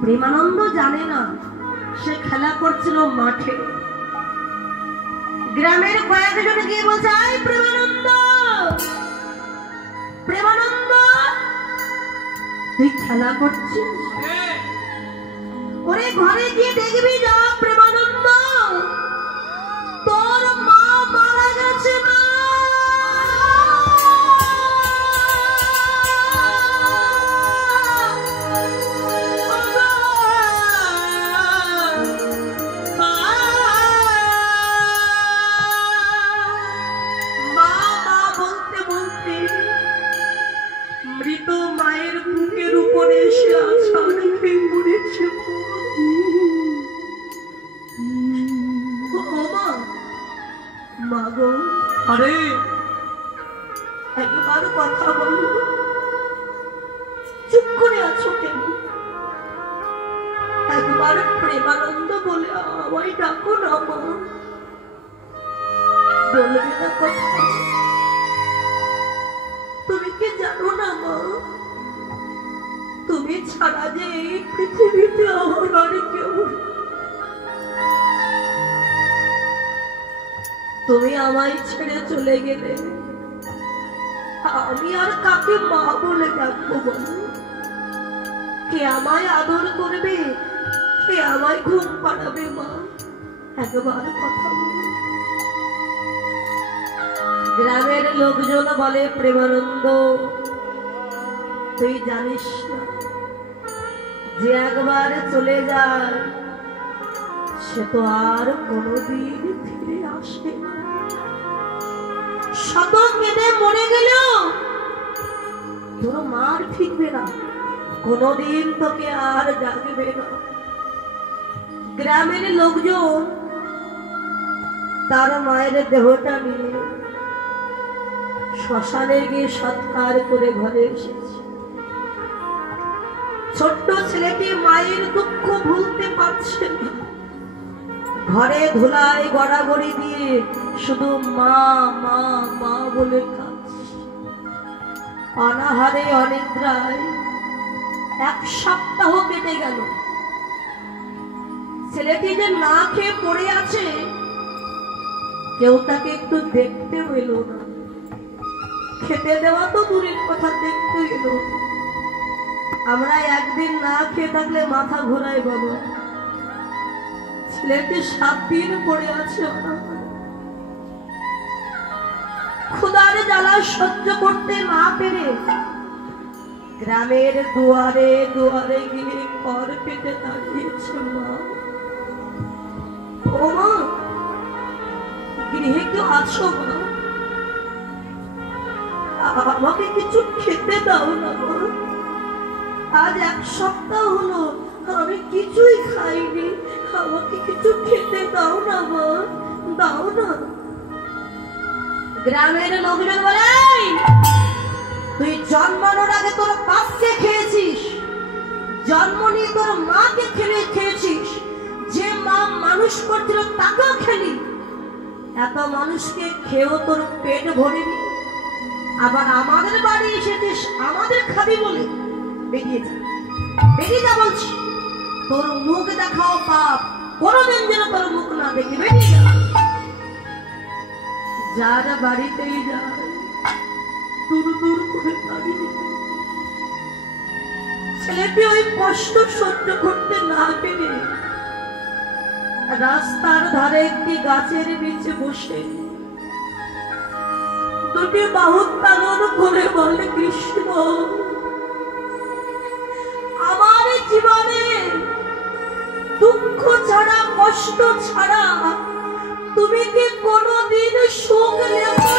প্রেমানন্দ জানে না সে খেলা করছিল মাঠে। গ্রামের কয়েকজন গিয়ে বলছে, আয় প্রেমানন্দ, প্রেমানন্দ তুই খেলা করছিস? ওরে ঘরে গিয়ে দেখবি না প্রেমানন্দ, তোর মা মারা গেছে। মা মৃত মায়ের বুকের উপরে এসে আছাড় খেয়ে পড়েছে। মা গো, আরে একবার কথা বলো, চুপ করে আছো কেন? একবার প্রেমানন্দ বলে আমায় ডাকো না মা। বলবে না কথা? তুমি কি জানো না মা, তুমি ছাড়া যে এই পৃথিবীতে আমার আর কেউ। তুমি আমায় ছেড়ে চলে গেলে আমি আর কাকে মা বলে ডাকবো বলো? কে আমায় আদর করবে, কে আমায় ঘুম পাড়াবে? মা একবার কথা বলো। গ্রামের লোকজন বলে, প্রেমানন্দ তুই জানিস না, যে একবার চলে যায় সে তো আর কোনোদিন ফিরে আসে না। শত কেঁদে মরে গেল তোর মার ফিরবে না, কোনোদিন তোকে আর জাগবে না। গ্রামের লোকজন তার মায়ের দেহটা নিয়ে শ্মশানে গিয়ে সৎকার করে ঘরে এসেছে। ছোট্ট ছেলেটি মায়ের দুঃখ ভুলতে পারছে না, ঘরে ধুলায় গড়াগড়ি দিয়ে শুধু মা মা মা বলে কাঁদছে। অনাহারে অনিদ্রায় 1 সপ্তাহ কেটে গেল। ছেলেটি যে না খেয়ে পড়ে আছে, কেউ তাকে একটু দেখতেও এলো না। খেতে দেওয়া তো দূরের কথা, দেখতে এলো। আমরা একদিন না খেয়ে থাকলে মাথা ঘোরায় বাবা। ছেলেটি 7 দিন পড়ে আছে। ক্ষুধার জ্বালা সহ্য করতে না পেরে গ্রামের দুয়ারে দুয়ারে গিয়ে কর পেতে দাঁড়িয়েছে। মা, ও মা, গৃহে কেউ আছো? মা, আমাকে কিছু খেতে দাও না মা। আজ 1 সপ্তাহ হলো আমি কিছুই খাইনি, আমাকে কিছু খেতে দাও না মা, দাও না। গ্রামের লোকজন বলে, তুই জন্মানোর আগে তোর বাপকে খেয়েছিস, জন্ম নিয়ে তোর মাকে খেয়েছিস, যে মা মানুষ করছিল তাকেও খেলি। এত মানুষকে খেয়েও তোর পেট ভরেনি, আবার আমাদের বাড়ি এসেছিস আমাদের খাবি বলে। বেরিয়ে যা, বেরিয়ে যা বলছি। তোর মুখ দেখাও পাপ, কোনোদিন যেন তোর মুখ না দেখি। বেরিয়ে যা। যারা বাড়িতেই যায় দূর দূর করে দাঁড়িয়ে। ছেলেটি ওই কষ্ট সহ্য করতে না পেরে রাস্তার ধারে একটি গাছের নিচে বসে দুটি বাহু তালন করে বলে, কৃষ্ণ, আমার জীবনে দুঃখ ছাড়া, কষ্ট ছাড়া তুমি কি কোনোদিন সুখ নেবে?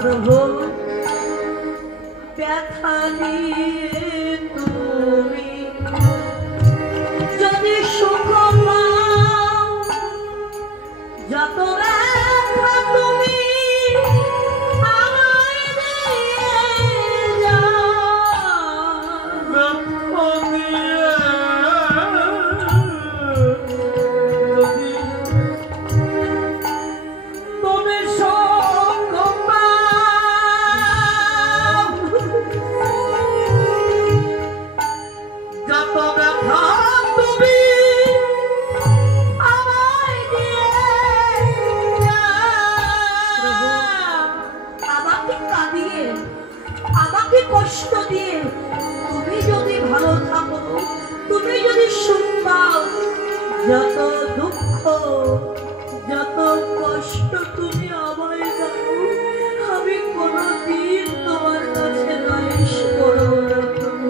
প্রভু ব্যথা নিয়ে তুমি যদি সুখ পাও, যত ব্যথা তুমি আমায় দিয়ে যাও, তুমি সুখ পাও, যত ব্যথা তুমি আমায় দিয়ে যাও। আমাকে কাঁদিয়ে, আমাকে কষ্ট দিয়ে তুমি যদি ভালো থাকো, তুমি যদি সুখ পাও, যত দুঃখ যত কষ্ট তুমি আমায় দাও, আমি কোনদিন তোমার কাছে নালিশ করব না প্রভু।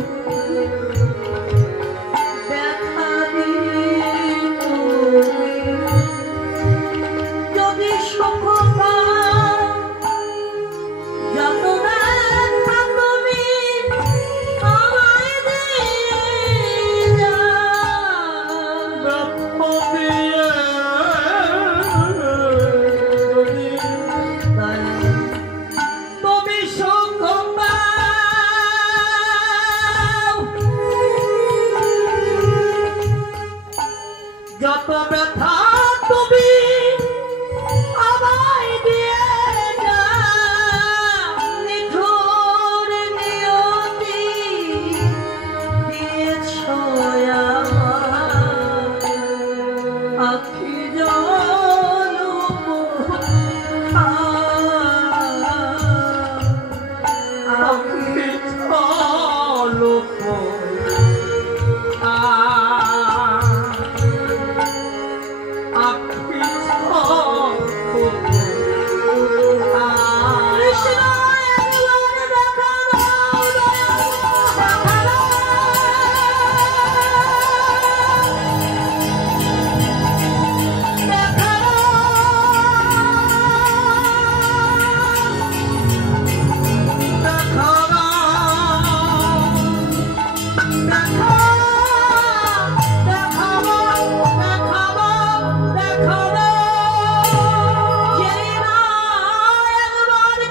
ব্যথা দিয়ে তুমি যদি সুখ পাও, যত ব্যথা তুমি আমায় দিয়ে যাও, তুমি সুখ পাও, যত ব্যথা তুমি আমায় দিয়ে যাও। নিঠুর নিয়তি দিয়েছ আমায়, আখি জল আখি জল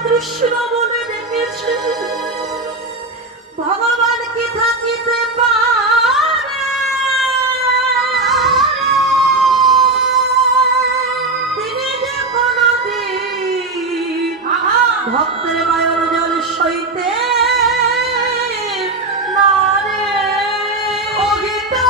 কৃষ্ণ বলে ডেকেছে, ভগবান কি থাকিতে পারে, তিনি যে কোনদিন ভক্তের মায়ের জল সইতে না রে। ও গীতা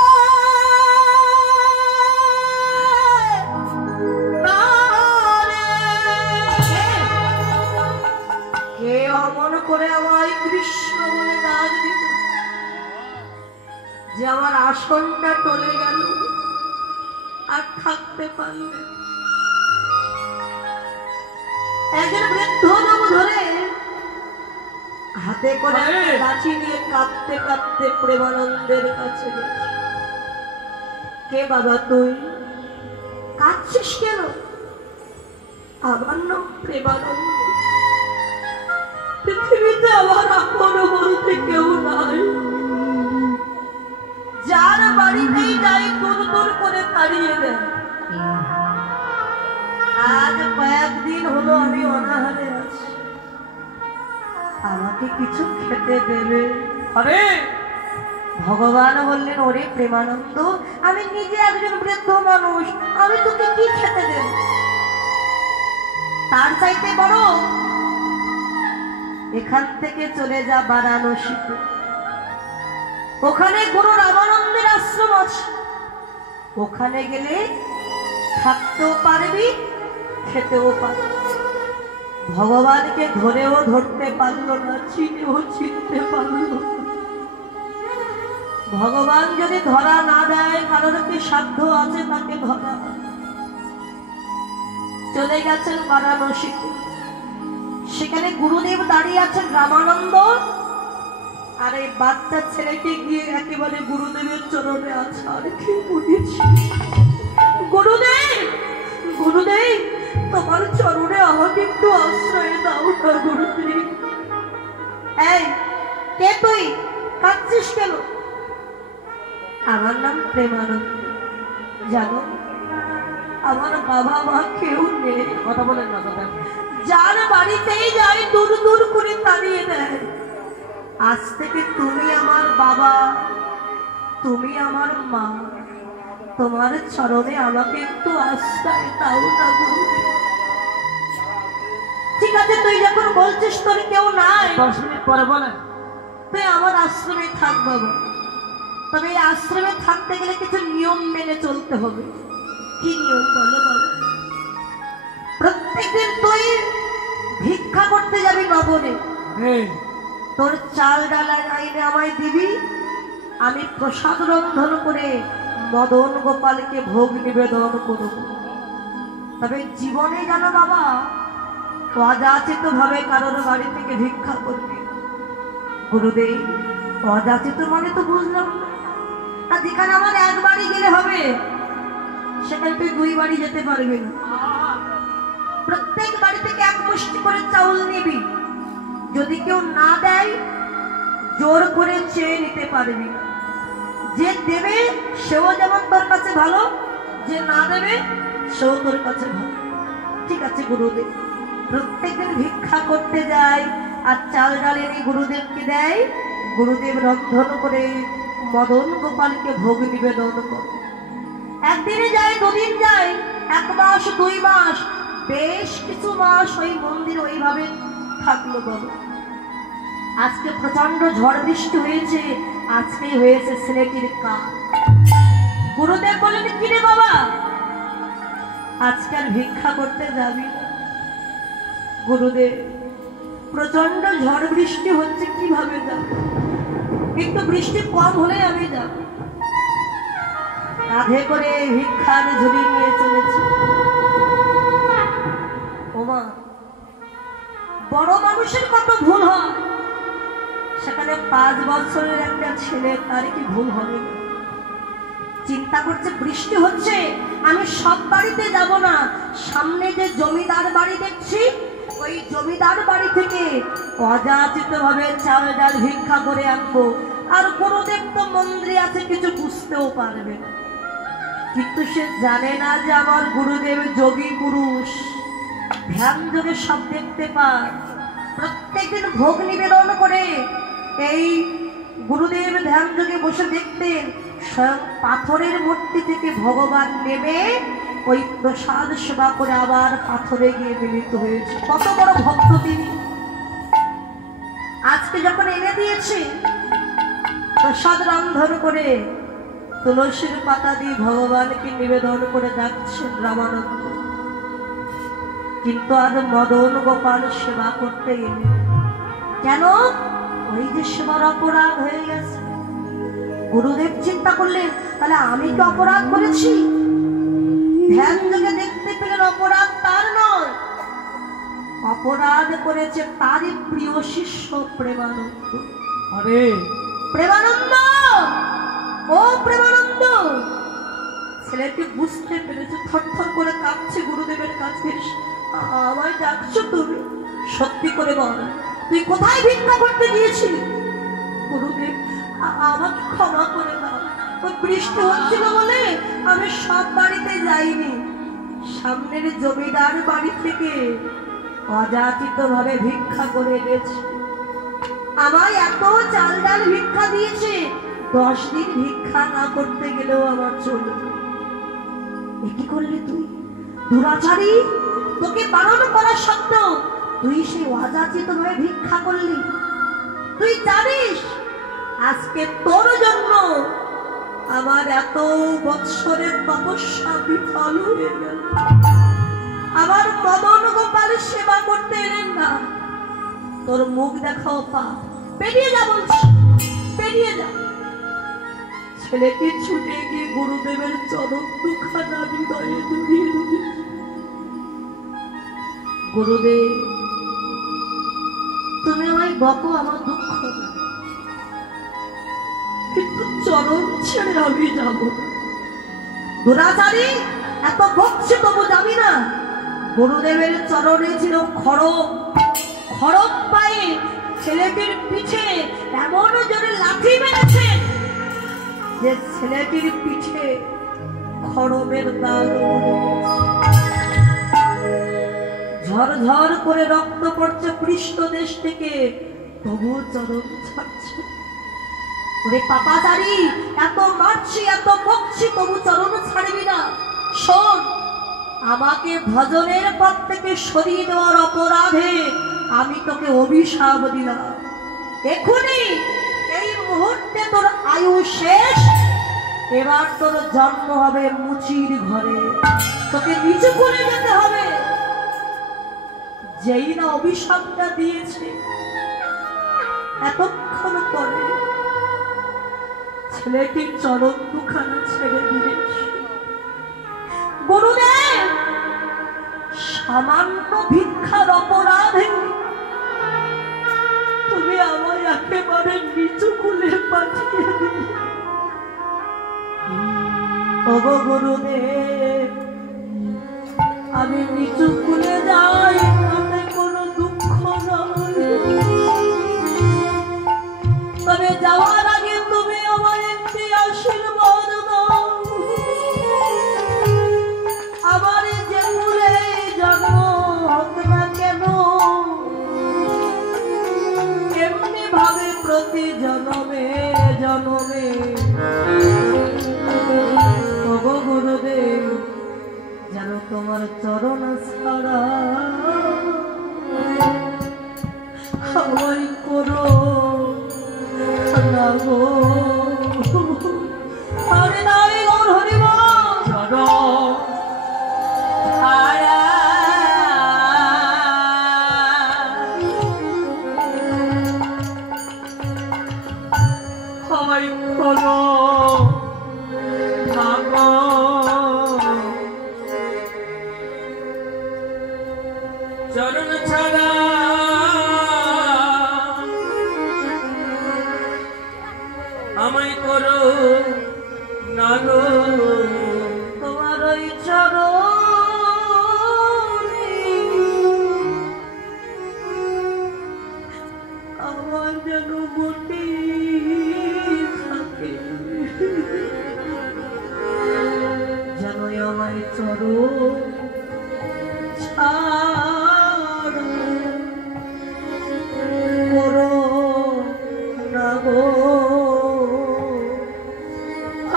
কে অমন করে আমায় কৃষ্ণ বলে ডাক দিল, যে আমার আসনটা টলে গেল আর থাকতে পারলে। একজন বৃদ্ধ লোক ধরে হাতে করে লাঠি নিয়ে কাঁদতে কাঁদতে প্রেমানন্দের কাছে গেছে। কে বাবা তুই, কাঁদছিস কেন? আমার নাম প্রেমানন্দ, পৃথিবীতে আমার আপন বলতে কেউ নাই, যার বাড়িতেই যাই দূর দূর করে তাড়িয়ে দেয়। আজ কয়েকদিন হলো আমি অনাহারে আছি, আমাকে কিছু খেতে দেবে? আরে ভগবান বললেন, ওরে প্রেমানন্দ, আমি নিজে একজন বৃদ্ধ মানুষ, আমি তোকে কি খেতে দেব? তার চাইতে বড় এখান থেকে চলে যা বারাণসীতে, ওখানে গুরু রামানন্দের আশ্রম আছে, ওখানে গেলে থাকতেও পারবি, খেতেও পারবি। ভগবানকে ধরেও ধরতে পারলো না, চিনেও চিনতে পারলো না। ভগবান যদি ধরা না দেয়, কারোর কি সাধ্য আছে তাকে ধরা? চলে গেছেন বারাণসীতে, সেখানে গুরুদেব দাঁড়িয়ে আছেন রামানন্দ, আর এই বাচ্চা ছেলেকে গিয়ে একেবারে গুরুদেবের চরণে আছাড় খেয়ে পড়েছে। গুরুদেব, গুরুদেব, তোমার চরণে আমাকে একটু আশ্রয় দাও না গুরুদেব। এই কে তুই, কাঁদছিস কেন? আমার নাম প্রেমানন্দ। জানো, আমার বাবা মা কেউ নেই। কথা বলেন না দাদা। যার বাড়িতেই যাই দূর দূর করে তাড়িয়ে দেয়। আজ থেকে তুমি আমার বাবা, তুমি আমার মা। তোমার চরণে আমাকে একটু আশ্রয় দাও না গুরুদেব। ঠিক আছে, তুই যখন বলছিস তোর কেউ নাই, 10 মিনিট পরে বলেন। তুই আমার আশ্রমে থাক বাবা। তবে এই আশ্রমে থাকতে গেলে কিছু নিয়ম মেনে চলতে হবে। কি নিয়ম বলো বাবা? প্রত্যেকদিন তুই ভিক্ষা করতে যাবি নবনে। তোর চাল ডাল আইনে আমায় দিবি, আমি প্রসাদ রন্ধন করে মদন গোপালকে ভোগ নিবেদন করব। তবে জীবনে জানো বাবা, অযাচিত ভাবে কারোর বাড়ি থেকে ভিক্ষা করবি। গুরুদেব, অযাচিত মানে তো বুঝলাম না। যেখানে আমার এক বাড়ি গেলে হবে, সেখানে তুই 2 বাড়ি যেতে পারবি না। প্রত্যেক বাড়ি থেকে এক মুষ্টি করে চাউল নিবি। যদি কেউ না দেয়, জোর করে চেয়ে নিতে পারবি না। যে দেবে সেও যেমন তোর কাছে ভালো, যে না দেবে সেও তোর কাছে ভালো। ঠিক আছে গুরুদেব। প্রত্যেকদিন ভিক্ষা করতে যায়, আর চাল ডাল এনে গুরুদেবকে দেয়। গুরুদেব রন্ধন করে মদন গোপালকে ভোগ নিবেদন করে। একদিনে যায়, 2 দিন যায়, 1 মাস 2 মাস, বেশ কিছু মাস ওই মন্দির ওইভাবে থাকলো বাবা। আজকে প্রচন্ড ঝড় বৃষ্টি হয়েছে, আজকেই হয়েছে ছেলেটির কাজ। গুরুদেব বলেন, কি রে বাবা, আজকে আর ভিক্ষা করতে যাবি না? গুরুদেব, প্রচন্ড ঝড় বৃষ্টি হচ্ছে, কিভাবে যাব? একটু বৃষ্টি কম হলে আমি যাব। কাঁধে করে ভিক্ষার ঝুড়ি নিয়ে চলেছি। ওমা, বড় মানুষের কত ভুল হয়, সেখানে 5 বছরের একটা ছেলে, তার কি ভুল হবে? চিন্তা করছে বৃষ্টি হচ্ছে, আমি সব বাড়িতে যাব না। সামনে যে জমিদার বাড়ি দেখছি, ওই জমিদার বাড়ি থেকে অযাচিত ভাবে চাল ডাল ভিক্ষা করে আনবো। আর গুরুদেব তো মন্দিরে আছে, কিছু বুঝতেও পারবে না। কিন্তু সে জানে না যে আমার গুরুদেব যোগী পুরুষ, ধ্যান যোগে সব দেখতে পায়। প্রত্যেকদিন ভোগ নিবেদন করে। এই গুরুদেব ধ্যান যোগে বসে দেখতেন, স্বয়ং পাথরের মূর্তি থেকে ভগবান নেমে ওই প্রসাদ সেবা করে আবার পাথরে গিয়ে মিলিত হয়েছে। কত বড় ভক্ত তিনি। আজকে যখন এনে দিয়েছে, প্রসাদ রন্ধন করে তুলসীর পাতা দিয়ে ভগবানকে নিবেদন করে যাচ্ছেন রামানন্দ। কিন্তু আর মদন গোপাল সেবা করতে এলেন কেন? ওই যে সেবার অপরাধ হয়ে গেছে। গুরুদেব চিন্তা করলেন, তাহলে আমি তো অপরাধ করেছি। ধ্যান যোগে দেখতে পেলেন অপরাধ তার নয়, অপরাধ করেছে তারই প্রিয় শিষ্য প্রেমানন্দ। আরে প্রেমানন্দ, ও প্রেমানন্দ! ছেলেটি বুঝতে পেরেছে, থরথর করে কাঁপছে গুরুদেবের কাছে। আমায় ডাকছো তুমি? সত্যি করে বল, তুই কোথায় ভিক্ষা করতে গিয়েছিলি? গুরুদেব, আমাকে ক্ষমা করে দাও। ওই বৃষ্টি হচ্ছিল বলে আমি সব বাড়িতে যাইনি। সামনের জমিদার বাড়ি থেকে অযাচিত ভাবে ভিক্ষা করে এনেছি। আমায় এত চাল ডাল ভিক্ষা দিয়েছে, 10 দিন ভিক্ষা না করতে গেলেও আমার চলবে। কি করলি তুই? দুরাচারী! তোকে বারণ করা সত্ত্বেও তুই সেই অযাচিত ভাবে ভিক্ষা করলি। তুই জানিস আজকে তোর জন্য আমার এত বৎসরের তপস্যা বিফল হয়ে গেল। আমার মদন গোপাল সেবা করতে এলেন না। তোর মুখ দেখাও পা, বেরিয়ে যা বলছি, বেরিয়ে যা। ছেলেটি ছুটে গিয়ে গুরুদেবের চরণ দুখানা হৃদয়ে জড়িয়ে ধরে। গুরুদেব, তুমি আমায় বকো, আমার দুঃখ না, কিন্তু চরণ ছেড়ে আমি যাব না। দুরাচারী, এত বকছি তবু যাবি না? গুরুদেবের চরণে ছিল খড়গ, খড়গ পায়ে ছেলেটির পিঠে এমন জোরে লাথি মেরেছেন যে ছেলেটির পিঠে খড়গের দাগ ঝরঝর করে রক্ত পড়ছে পৃষ্ঠদেশ থেকে, তবু চরণ ছাড়ছে। ওরে পাপাচারী, এত মারছি এত বকছি তবু চরণ ছাড়বি না? শোন, আমাকে ভজনের পথ থেকে সরিয়ে দেওয়ার অপরাধে আমি তোকে অভিশাপ দিলাম। এখনই এই মুহূর্তে তোর আয়ু শেষ। এবার তোর জন্ম হবে মুচির ঘরে, তোকে নিচু করে যেতে হবে। যেই না অভিশাপটা দিয়েছে, এতক্ষণ পরে ছেলেটির চরণ দুখানা ছেড়ে দিয়েছে। গুরুদেব, সামান্য ভিক্ষার অপরাধে তুমি আমায় একেবারে নিচু কুলে পাঠিয়ে দিলে। ওগো গুরুদেব, আমি নিচু কুলে যাই, তাতে কোনো দুঃখ নয়, তবে যাওয়ার আগে তুমি আমার একটি আশীর্বাদ দাও। আমার যে কুলে জন্ম হোক না কেন, এমনি ভাবে প্রতি জন্মে জন্মে ওগো গুরুদেব যেন তোমার চরণ ছাড়া আমায় করো না গো। হরে নাই গৌর হরিব চরণ ছাড়া আমায় করো না গো। চরণ ছাড়া আমায় করো না গো। তোমার ওই চরণে আমার যেন বটি থাকে, যেন আমায় চরণ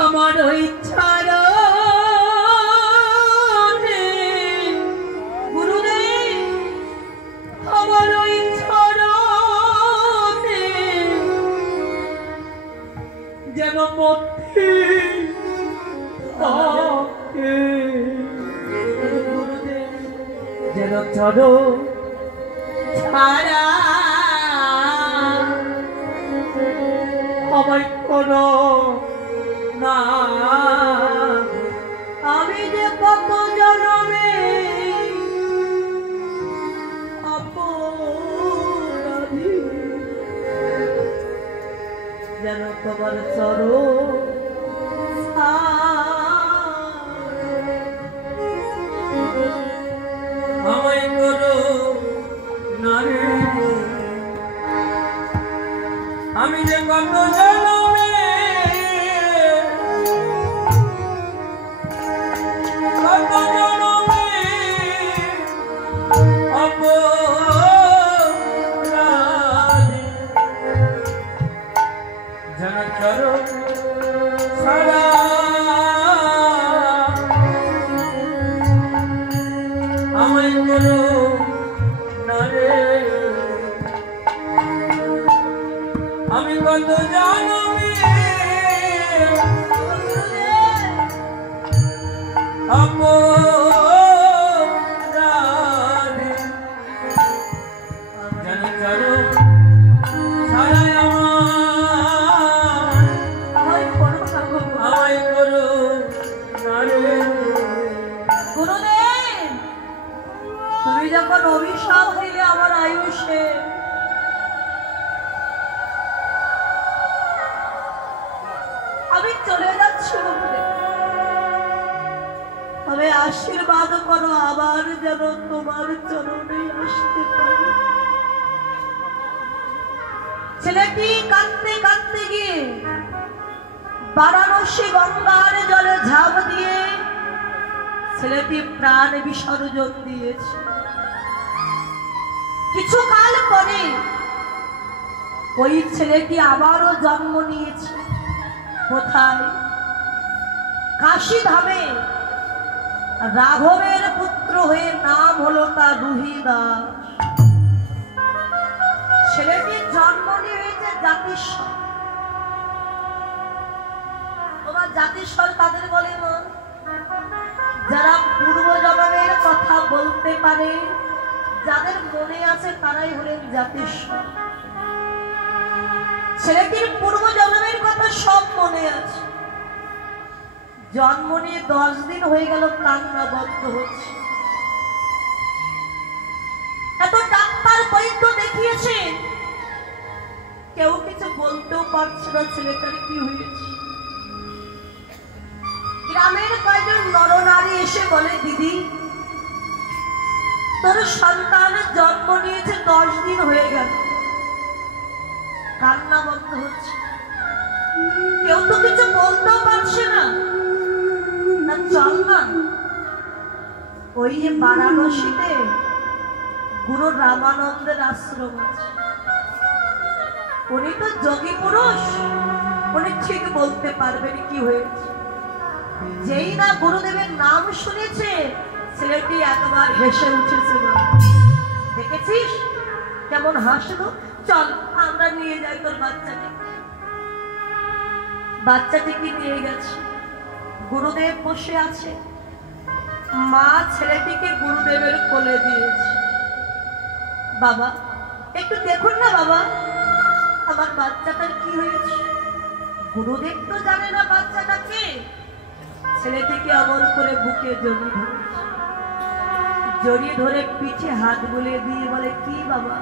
আমার ওই চরণে গুরুদেব, আমার ওই চরণে যেন মতি থাকে, গুরুদেব যেন চরণ ছাড়া আমায় করো না। আমি যে কত জন্মে অপরাধী, যেন তোমার চরণ আমায় করো না রে। আমি যে কত জন্মে কত জন্মে অপরাধী, যেন চরণ ছাড়া আমায় করো না রে। আমি কত জন্মে অপরাধী, যেন চরণ ছাড়া আমায় করো না রে। গুরুদেব, তুমি যখন অভিশাপ দিলে আমার আয়ু শেষ, চলে যাচ্ছি বলে, তবে আশীর্বাদ করো আবার যেন তোমার চরণে আসতে পারি। ছেলেটি কাঁদতে কাঁদতে গিয়ে বারাণসী গঙ্গার জলে ঝাঁপ দিয়ে ছেলেটি প্রাণ বিসর্জন দিয়েছে। কিছুকাল পরে ওই ছেলেটি আবারও জন্ম নিয়েছে। কোথায়? কাশী ধামে রাঘবের পুত্র হয়ে নাম হলো তার রুহি দাস। ছেলেটির জন্ম নিয়েছে জাতিস্বর। তোমার জাতিস্বর তাদের বলে মা, যারা পূর্ব জন্মের কথা বলতে পারে, যাদের মনে আছে তারাই হলেন জাতিস্বর। ছেলেটির পূর্ব জন্মের কথা সব মনে আছে। জন্ম নিয়ে 10 দিন হয়ে গেল, কান্না বন্ধ হচ্ছে। এত ডাক্তার বৈদ্য দেখিয়েছে, কেউ কিছু বলতেও পারছে না ছেলেটার কি হয়েছে। গ্রামের কয়েকজন নরনারী এসে বলে, দিদি তোর সন্তানের জন্ম নিয়েছে 10 দিন হয়ে গেল, কান্না বন্ধ হচ্ছে, কেউ তো কিছু বলতেও পারছে না। চল না, ওই যে বারাণসীতে গুরু রামানন্দের আশ্রম আছে, উনি তো যোগী পুরুষ, উনি ঠিক বলতে পারবেন কি হয়েছে। যেই না গুরুদেবের নাম শুনেছে, ছেলেটি একবার হেসে উঠেছে। দেখেছিস কেমন হাসলো? চল আমরা নিয়ে যাই তোর বাচ্চাকে। বাচ্চাটিকে নিয়ে গেছে, গুরুদেব বসে আছে, মা ছেলেটিকে গুরুদেবের কোলে দিয়েছে। বাবা একটু দেখুন না বাবা, আমার বাচ্চাটার কি হয়েছে। গুরুদেব তো জানে না বাচ্চাটা কে। ছেলেটিকে অমল করে বুকে জড়িয়ে ধরে পিঠে হাত বুলিয়ে দিয়ে বলে, কি বাবা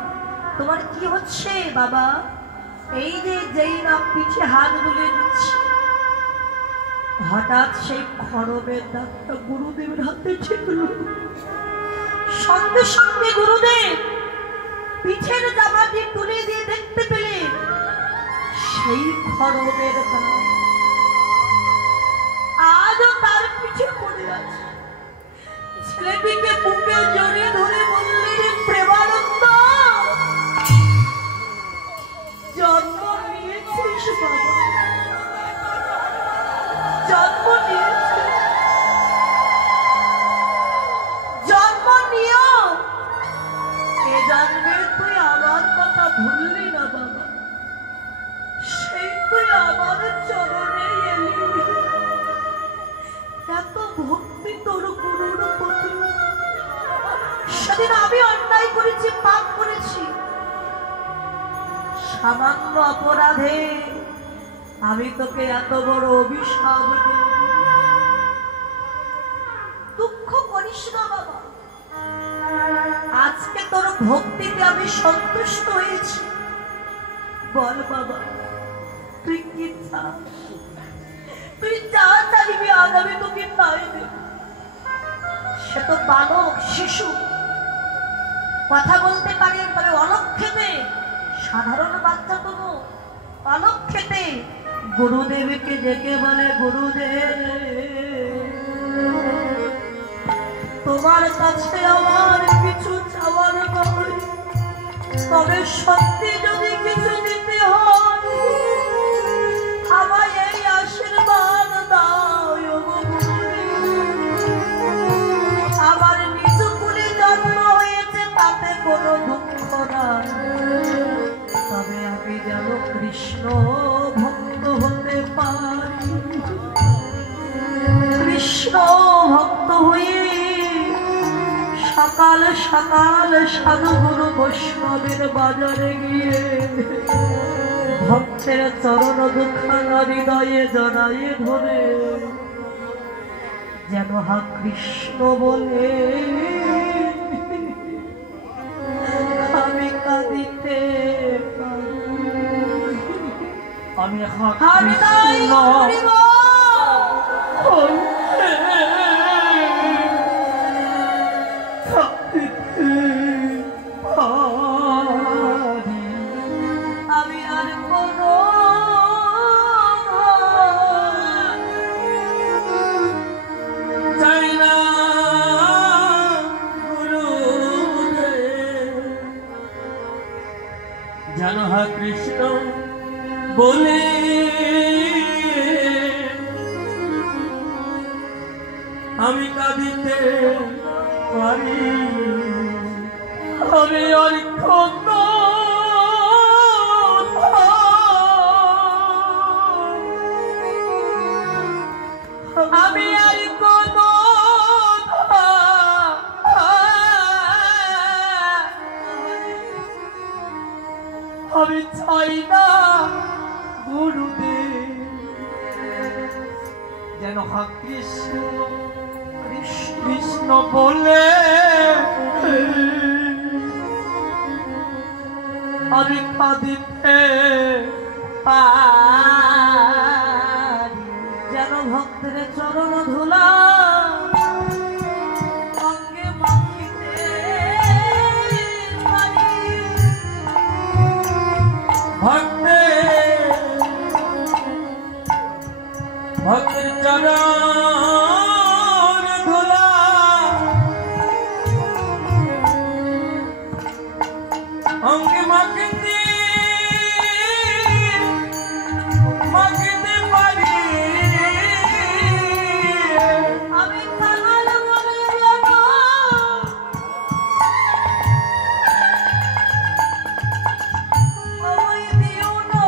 তোমার কি হচ্ছে বাবা? এই যে যেই না পিঠে হাত বুলিয়ে দিচ্ছে, হঠাৎ সেই খড়মের দাগটা গুরুদেবের হাতে ঠেকল। সঙ্গে সঙ্গে গুরুদেব পিঠের জামাটি তুলে দিয়ে দেখতে পেলেন সেই খড়মের দাগ আজও তার পিঠে পড়ে আছে। ছেলেটিকে বুকে জড়িয়ে ধরে বললেন, প্রেমানন্দ জন্ম নিয়েছিস বাবা, জন্ম নিয়েছিস, জন্ম নিয়েও এ জন্মে তুই আমার কথা ভুললি না বাবা। সেই তুই আমার চরণে এলি, এত ভক্তি তোর গুরুর প্রতি। সেদিন আমি অন্যায় করেছি, পাপ করেছি, সামান্য অপরাধে আমি তোকে এত বড় অভিশাপ দিই। দুঃখ করিস না বাবা, আজকে তোর ভক্তিতে আমি সন্তুষ্ট হয়েছি। বল বাবা তুই কি চাস? তুই যা চাইবি আজ আমি তোকে তাই দেব। সে তো বালক, শিশু, কথা বলতে পারে, তবে অলক্ষেতে, সাধারণ বাচ্চা তো অলক্ষেতে গুরুদেবকে ডেকে বলে, গুরুদেব তোমার কাছে আমার কিছু চাওয়ার নয়, তবে সত্যি যদি কিছু দিতে হয় আমায় এই আশীর্বাদ দাও। আমার নিজ কুলে জন্ম হয়েছে, তাতে কোনো দুঃখ নাই, তবে আমি যেন কৃষ্ণ ভক্ত হতে পারি। কৃষ্ণ ভক্ত হয়ে সকাল সকাল সাধুগুরু বৈষ্ণবের বাজারে গিয়ে ভক্তের চরণ দুখানা হৃদয়ে জড়াইয়ে ধরে যেন হা কৃষ্ণ বলে আমি কাঁদিতে আমি আমি তাই করিব। আমি আর কোনো চাই না জানো হা কৃষ্ণ বলে আমি কাঁদিতে পারি আমি আর কত আমি আর কোনো আমি চাই না গুরুদেব যেন হা কৃষ্ণ কৃষ্ণ বলে আমি কাঁদিতে পারি। যেন ভক্তের চরণ ধুলা অঙ্গে মাখিতে পারি। ভক্তের চরণ ধুলা অঙ্গে মাখিতে পারি। আমি কাঙাল বলে যেন আমায় দিও না।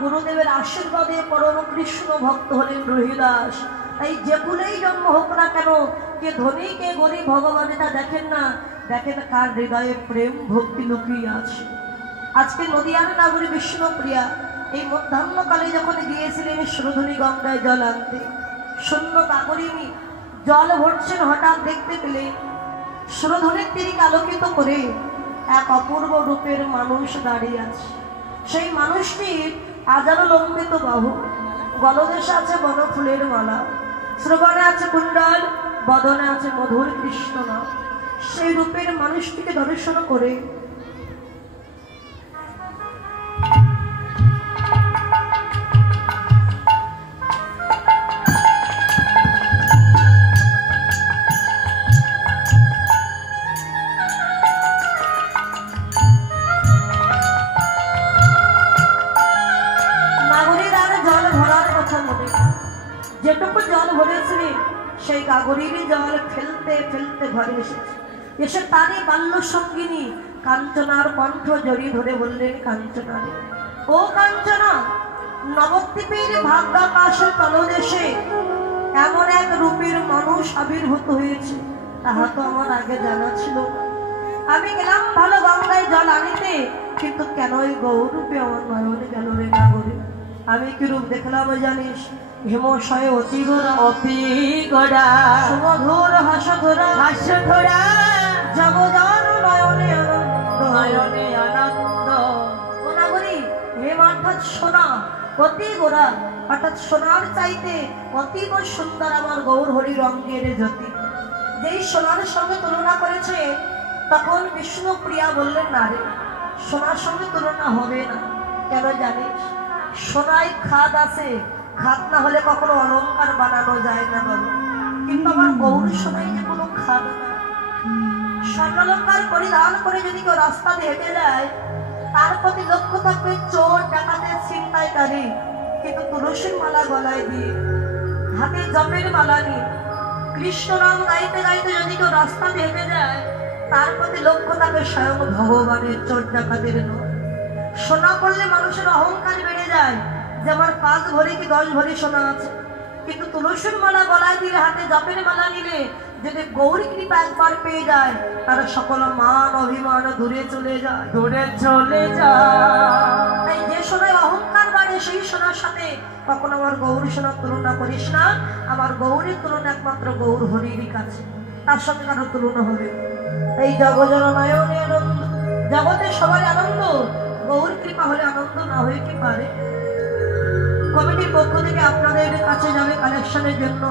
গুরুদেবের আশীর্বাদে পরম কৃষ্ণ ভক্ত হলেন রহিদাস। তাই যে কুলেই জন্ম হোক না কেন, কে ধনী কে গরিব, ভগবান এটা দেখেন না, দেখেন কার হৃদয়ে প্রেম ভক্তি লুকিয়ে আছে। আজকে নদিয়ার নাগরী বিষ্ণুপ্রিয়া এই মধ্যাহ্নকালে যখন গিয়েছিলেন সুরধনী গঙ্গায় জল আনতে, শূন্য কাকরিনী জল ভরছেন, হঠাৎ দেখতে পেলেন সুরধনীর তীরকে আলোকিত করে এক অপূর্ব রূপের মানুষ দাঁড়িয়ে আছে। সেই মানুষটির আজানো লম্বিত বাহু, গলদেশে আছে বনফুলের মালা, শ্রবণে আছে কুণ্ডল, বদনে আছে মধুর কৃষ্ণ নাম। সেই রূপের মানুষটিকে দর্শন করে যেটুকু জল ভরেছিলেন সেই গাগরির জল ফেলতে ফেলতে ঘরে এসেছে। এসে তারই বাল্য সঙ্গিনী কাঞ্চনার কণ্ঠ জড়িয়ে ধরে বললেন, কাঞ্চনা রে, ও কাঞ্চনা, নবদ্বীপের ভাগ্যাকাশের তলদেশে এমন এক রূপের মানুষ আবির্ভূত হয়েছে, তাহা তো আমার আগে জানা ছিল না। আমি গেলাম ভালো গঙ্গায় জল আনিতে, কিন্তু কেন ওই গৌরূপে আমার নয়নে গেল রে নাগরে। আমি কি রূপ দেখলাম জানিস? হেমশয় অতি গোরা, অতি গোরা, সুমধুর হাসধরা, হাস্যধরা, জগদান নয়নে আনন্দ, নয়নে আনন্দ। ও নাগরী, হেম অর্থাৎ সোনা, অতি গোরা অর্থাৎ সোনার চাইতে অতীব সুন্দর আমার গৌর হরি রঙ্গের জ্যোতি। যেই সোনার সঙ্গে তুলনা করেছে, তখন বিষ্ণুপ্রিয়া বললেন, না রে, সোনার সঙ্গে তুলনা হবে না। কেন জানিস? সোনায় খাদ আছে, খাদ না হলে কখনো অলঙ্কার বানানো যায় না বাবু। কিন্তু আমার গৌর সোনায় যে কোনো খাদ না। স্বর্ণালঙ্কার পরিধান করে যদি কেউ রাস্তা দিয়ে হেঁটে যায়, তার প্রতি লক্ষ্য থাকবে চোর, ডাকাতের, ছিনতাইকারী। কিন্তু তুলসীর মালা গলায় দিয়ে, হাতে জপের মালা নিয়ে, কৃষ্ণ নাম গাইতে গাইতে যদি কেউ রাস্তা দিয়ে হেঁটে যায়, তার প্রতি লক্ষ্য থাকবে স্বয়ং ভগবানের, চোর ডাকাতের নয়। সোনা করলে মানুষের অহংকার বেড়ে যায় যে আমার 5 ভরি কি 10 ভরি সোনা আছে। কিন্তু তুলসীর মালা গলায় দিলে, হাতে জপের মালা নিলে, যদি গৌরী কৃপা একবার পেয়ে যায়, তার সকল মান অভিমান দূরে চলে যায়, দূরে চলে যায়। তাই যে সোনায় অহংকার বাড়ে, সেই সোনার সাথে কখনো আমার গৌরী সোনার তুলনা করিস না। আমার গৌরীর তুলনা একমাত্র গৌর হরিরই কাছে, তার সঙ্গে কারো তুলনা হবে। এই জগজন নয়নে আনন্দ, জগতে সবাই আনন্দ, গৌর কৃপা হলে আনন্দ না হয়ে কি পারে? কমিটির পক্ষ থেকে আপনাদের কাছে যাবে কালেকশনের জন্য